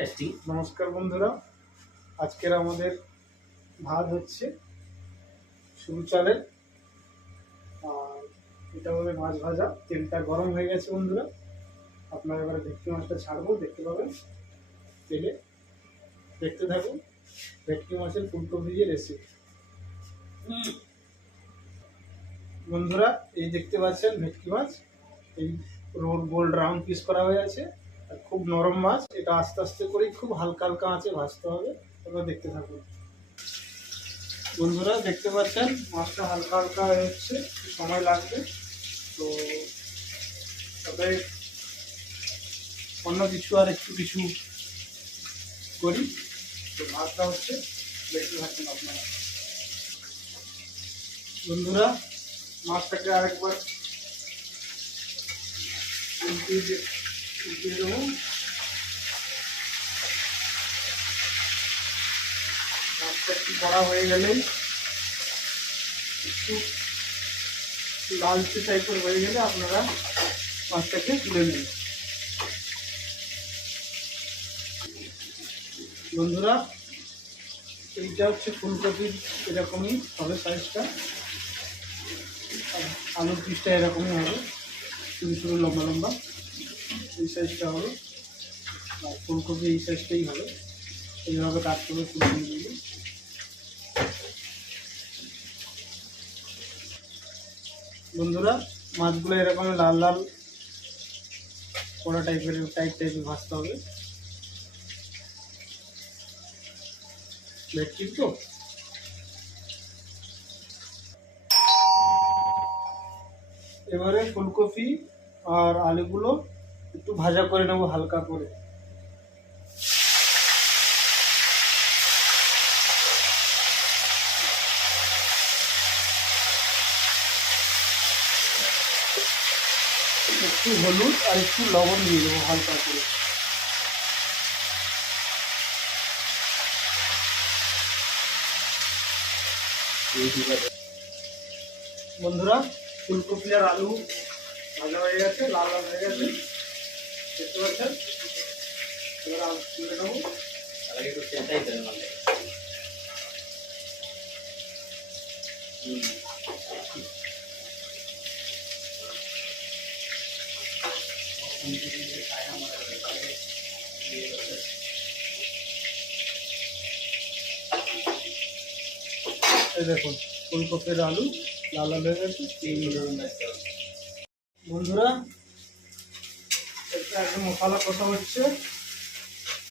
Tasty. নমস্কার বন্ধুরা, আজকের আমাদের ভাত হচ্ছে সরু চালের, আর এটা হবে মাছ ভাজা। তেলটা গরম হয়ে গেছে বন্ধুরা। আপনারা এবারে ভেটকি মাছটা ছাড়বো, দেখতে পাবেন তেলে। দেখতে থাকুন ভেটকি মাছের ফুলকপি দিয়ে রেসিপি। বন্ধুরা, এই দেখতে পাচ্ছেন ভেটকি মাছ, এই রোল গোল রাউন্ড পিস করা হয়ে আছে। আর খুব নরম মাছ, এটা আস্তে আস্তে করেই খুব হালকা হালকা আঁচে ভাজতে হবে। এবার দেখতে থাকুন বন্ধুরা, দেখতে পাচ্ছেন মাছটা হালকা হালকা হচ্ছে, সময় লাগবে। তো তবে অন্য কিছু আর একটু কিছু করি। তো ভাতটা হচ্ছে, দেখতে থাকুন আপনারা বন্ধুরা। মাছটাকে আরেকবার উল্টিয়ে দেবো। মাছটা একটু বড়া হয়ে গেলেই, একটু লালচে টাইপের হয়ে গেলে আপনারা মাছটাকে তুলে নেবেন। বন্ধুরা, এইটা হচ্ছে ফুলকপির, এরকমই হবে সাইজটা। আলুর পিসটা এরকমই হবে, শুরু শুরু লম্বা লম্বা, এই সাইজটা হবে। আর ফুলকপি এই সাইজটাই হবে। এইভাবে কাজ করবে ফুলকপিগুলো। বন্ধুরা, মাছগুলো এরকম লাল লাল কড়া টাইপের টাইপের ভাজতে হবে। ভেটকি তো এবারে ফুলকপি আর আলুগুলো একটু ভাজা করে নেবো হালকা করে। একটু হলুদ আর একটু লবণ দিয়ে দেবো হালকা করে। বন্ধুরা, ফুলকপি আর আলু ভাজা হয়ে গেছে, লাল লাল হয়ে গেছে, দেখতে পাচ্ছেন। এবার আলু তুলে নেবো। একটু তেলটাই দেবেন মানে। এই দেখুন ফুলকপির আলু লাল লাল হয়ে গেছে। বন্ধুরা, একটা মশলা কষা হচ্ছে।